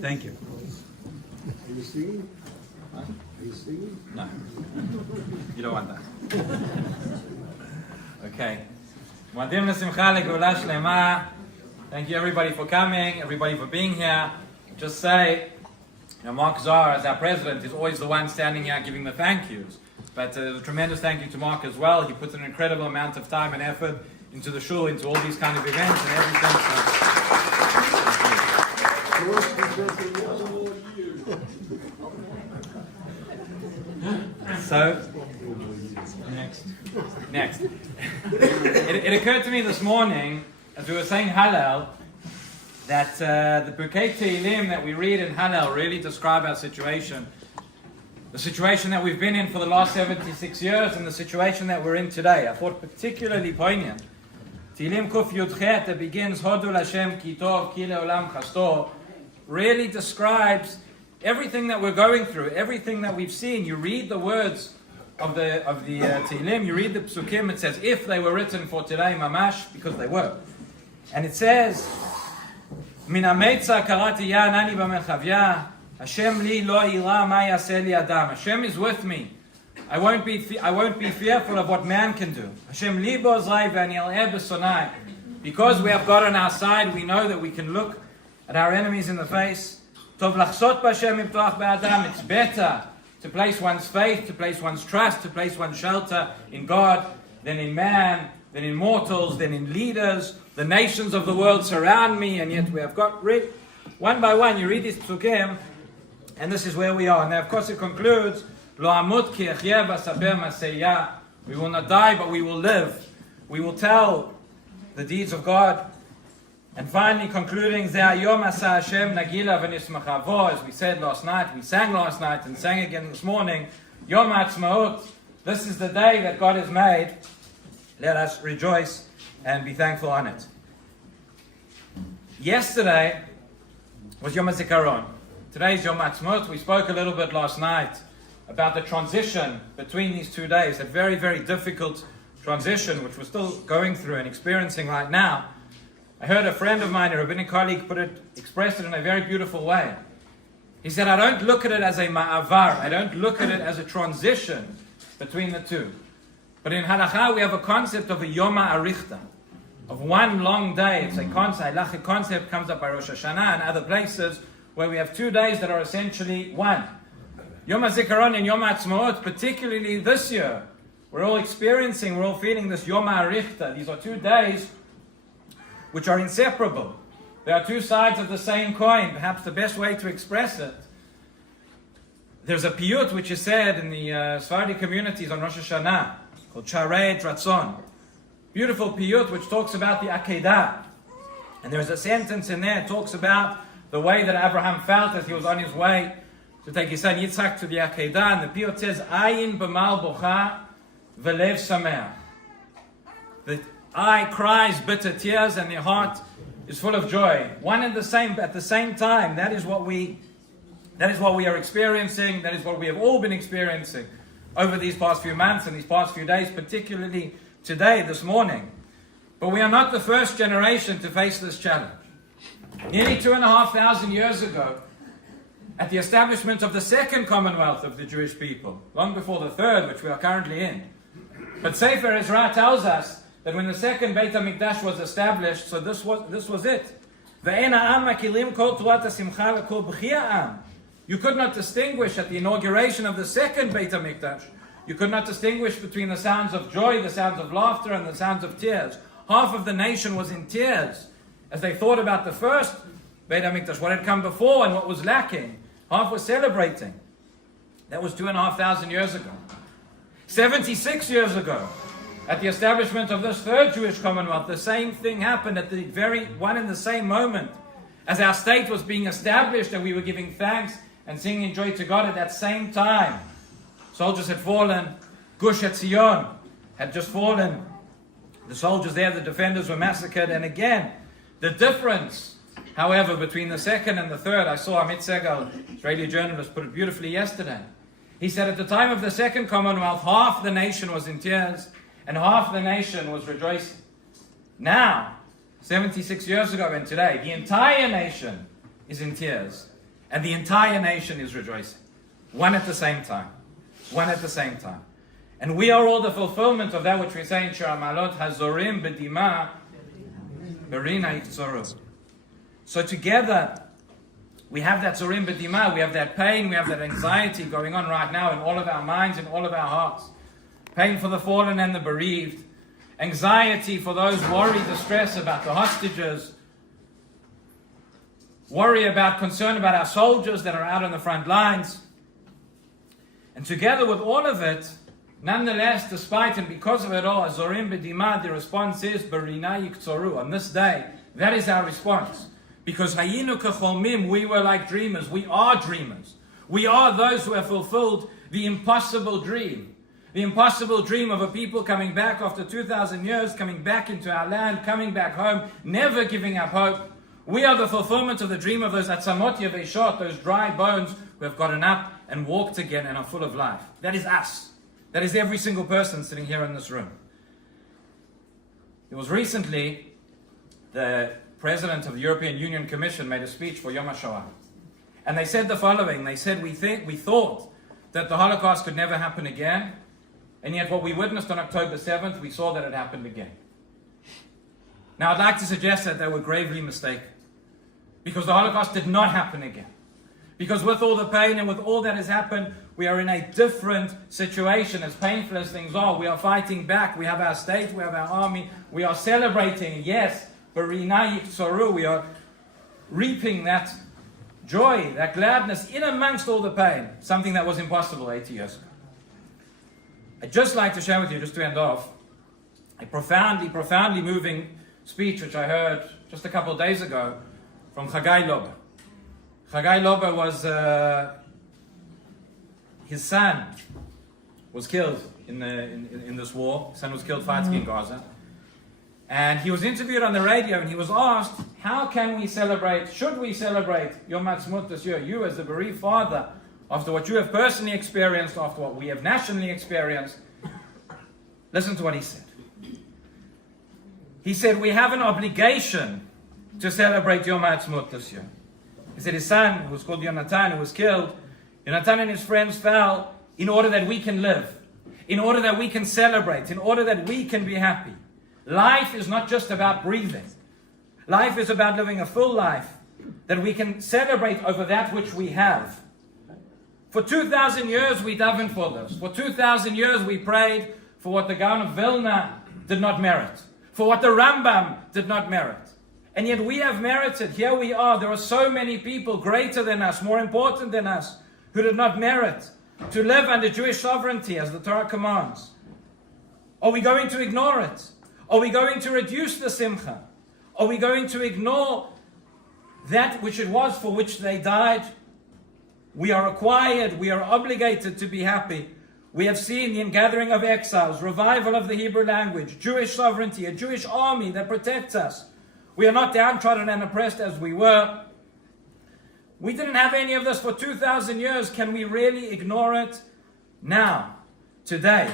Thank you. Are you singing? Huh? Are you singing? No. You don't want that. Okay. Moadim l'simcha le'geula shlema. Thank you everybody for coming, everybody for being here. Just say, Mark Zar, as our president, is always the one standing here giving the thank yous. But a tremendous thank you to Mark as well. He puts an incredible amount of time and effort into the shul, into all these kind of events and everything. So, next. It occurred to me this morning, as we were saying Hallel, that the Pirkei Tehillim that we read in Hallel really describe our situation. The situation that we've been in for the last 76 years and the situation that we're in today. I thought particularly poignant. Tehillim Kuf Yudchet, that begins Hodu Lashem Ki Tov Ki Le'olam Chasto, really describes everything that we're going through, everything that we've seen. You read the words of the Tehillim, you read the Psukim, it says, if they were written for today, mamash, because they were. And it says, Min ha'meitza karati ya anani b'merchavya, Hashem li lo ira ma yaseh li adam. Hashem is with me. I won't be fearful of what man can do. Hashem li bozrai v'ani al'eh b'sonai. Because we have God on our side, we know that we can look at our enemies in the face. Tov lachsot b'Hashem imtoach b'adam. It's better to place one's faith, to place one's trust, to place one's shelter in God than in man, than in mortals, than in leaders. The nations of the world surround me, and yet we have got one by one. You read these psukim, and this is where we are. And then, of course, it concludes, Lo amut ki echye v'asaber maseyah. We will not die, but we will live. We will tell the deeds of God. And finally, concluding, Ze hayom asa Hashem nagila v'nismacha bo. As we said last night, we sang last night and sang again this morning, Yom HaAtzmaut. This is the day that God has made. Let us rejoice and be thankful on it. Yesterday was Yom HaZikaron. Today is Yom HaAtzmaut. We spoke a little bit last night about the transition between these 2 days, a very, very difficult transition which we're still going through and experiencing right now. I heard a friend of mine, a rabbinic colleague, express it in a very beautiful way. He said, I don't look at it as a ma'avar, I don't look at it as a transition between the two. But in halakha we have a concept of a Yom HaArichta, of one long day. It's a concept, halachic concept, comes up by Rosh Hashanah and other places where we have 2 days that are essentially one. Yom HaZikaron and Yom HaAtzmaut, particularly this year, we're all feeling this Yom HaArichta. These are 2 days which are inseparable. They are 2 sides of the same coin. Perhaps the best way to express it. There's a piyut which is said in the Sephardi communities on Rosh Hashanah, called Sharei Ratzon. Beautiful piyut which talks about the Akedah. And there's a sentence in there that talks about the way that Abraham felt as he was on his way to take his son Yitzchak to the Akedah. And the piyut says, Ayin b'mal bocha v'lev sameach. The eye cries bitter tears and the heart is full of joy. At the same time. That is what we are experiencing. That is what we have all been experiencing over these past few months and these past few days, particularly today, this morning. But we are not the first generation to face this challenge. Nearly 2,500 years ago, at the establishment of the second Commonwealth of the Jewish people, long before the third, which we are currently in. But Sefer Ezra tells us that when the second Beit HaMikdash was established, so this was it. You could not distinguish at the inauguration of the second Beit HaMikdash, you could not distinguish between the sounds of joy, the sounds of laughter, and the sounds of tears. Half of the nation was in tears as they thought about the first Beit HaMikdash, what had come before and what was lacking. Half was celebrating. That was 2,500 years ago. 76 years ago, at the establishment of this third Jewish Commonwealth, the same thing happened at the very one and the same moment. As our state was being established and we were giving thanks and singing joy to God at that same time. Soldiers had fallen. Gush Etzion had just fallen. The soldiers there, the defenders, were massacred. And again, the difference, however, between the second and the third, I saw Amit Segal, Israeli journalist, put it beautifully yesterday. He said at the time of the second Commonwealth, half the nation was in tears and half the nation was rejoicing. Now, 76 years ago and today, the entire nation is in tears And the entire nation is rejoicing. One at the same time. One at the same time. And we are all the fulfillment of that which we say in Shir HaMa'alot, Hazorim b'dima berina yiktzoru. So together, we have that zorim b'dima, we have that pain, we have that anxiety going on right now in all of our minds, in all of our hearts. Pain for the fallen and the bereaved. Anxiety for those worried, distress about the hostages. Concern about our soldiers that are out on the front lines. And together with all of it, nonetheless, despite and because of it all, zorim b'dima, the response is berina yiktzoru. On this day, that is our response. Because hayinu kecholmim, we were like dreamers. We are dreamers. We are those who have fulfilled the impossible dream. The impossible dream of a people coming back after 2,000 years, coming back into our land, coming back home, never giving up hope. We are the fulfillment of the dream of those atzamot yeveshot, those dry bones who have gotten up and walked again and are full of life. That is us. That is every single person sitting here in this room. It was recently the President of the European Union Commission made a speech for Yom HaShoah. And they said the following. They said, we thought that the Holocaust could never happen again. And yet what we witnessed on October 7th, we saw that it happened again. Now I'd like to suggest that they were gravely mistaken. Because the Holocaust did not happen again. Because with all the pain and with all that has happened, we are in a different situation. As painful as things are, we are fighting back. We have our state, we have our army. We are celebrating, yes, berina yiktzoru. We are reaping that joy, that gladness in amongst all the pain. Something that was impossible 80 years ago. I'd just like to share with you, just to end off, a profoundly, profoundly moving speech which I heard just a couple of days ago from Chagai Lober. Chagai Lober was, his son was killed in this war. His son was killed fighting in Gaza. And he was interviewed on the radio and he was asked, how can we celebrate, should we celebrate Yom HaAtzmaut this year? You as the bereaved father, after what you have personally experienced, after what we have nationally experienced. Listen to what he said. He said, we have an obligation to celebrate Yom HaAtzmaut this year. He said his son, who was called Yonatan, who was killed, Yonatan and his friends fell in order that we can live, in order that we can celebrate, in order that we can be happy. Life is not just about breathing. Life is about living a full life, that we can celebrate over that which we have. For 2,000 years we davened for this. For 2,000 years we prayed for what the Gaon of Vilna did not merit. For what the Rambam did not merit. And yet we have merited. Here we are. There are so many people greater than us, more important than us, who did not merit to live under Jewish sovereignty as the Torah commands. Are we going to ignore it? Are we going to reduce the simcha? Are we going to ignore that which it was for which they died? We are required, we are obligated to be happy. We have seen the ingathering of exiles, revival of the Hebrew language, Jewish sovereignty, a Jewish army that protects us. We are not downtrodden and oppressed as we were. We didn't have any of this for 2,000 years. Can we really ignore it now, today?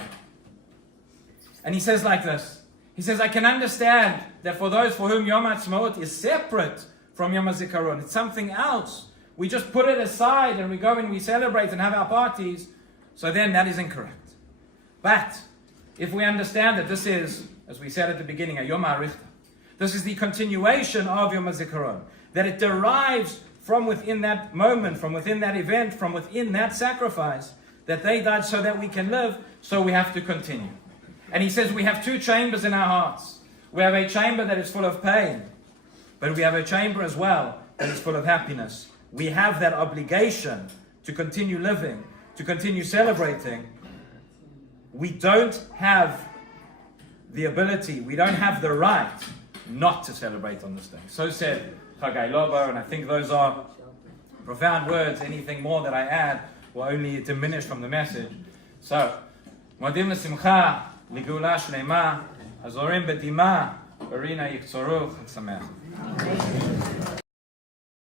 And he says like this. He says, I can understand that for those for whom Yom HaAtzmaut is separate from Yom HaZikaron, it's something else. We just put it aside and we go and we celebrate and have our parties. So then that is incorrect. But if we understand that this is, as we said at the beginning, a Yom HaArichta, this is the continuation of Yom HaZikaron, that it derives from within that moment, from within that event, from within that sacrifice, that they died so that we can live, so we have to continue. And he says we have two chambers in our hearts. We have a chamber that is full of pain, but we have a chamber as well that is full of happiness. We have that obligation to continue living, to continue celebrating. We don't have the ability, we don't have the right not to celebrate on this day. So said Chagai Lobo, and I think those are profound words. Anything more that I add will only diminish from the message. So, Modim l'simcha, ligula shlema, hazorim b'dima, berina yiktzoru, Chag Sameach.